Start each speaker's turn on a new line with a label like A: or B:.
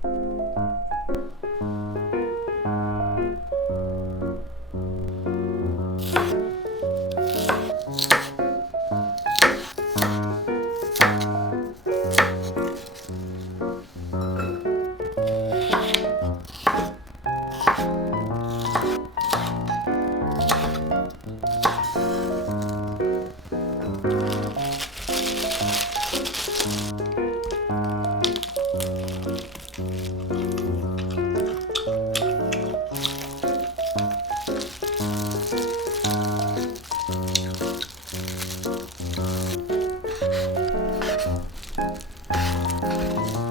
A: Thank you. 감사합니다.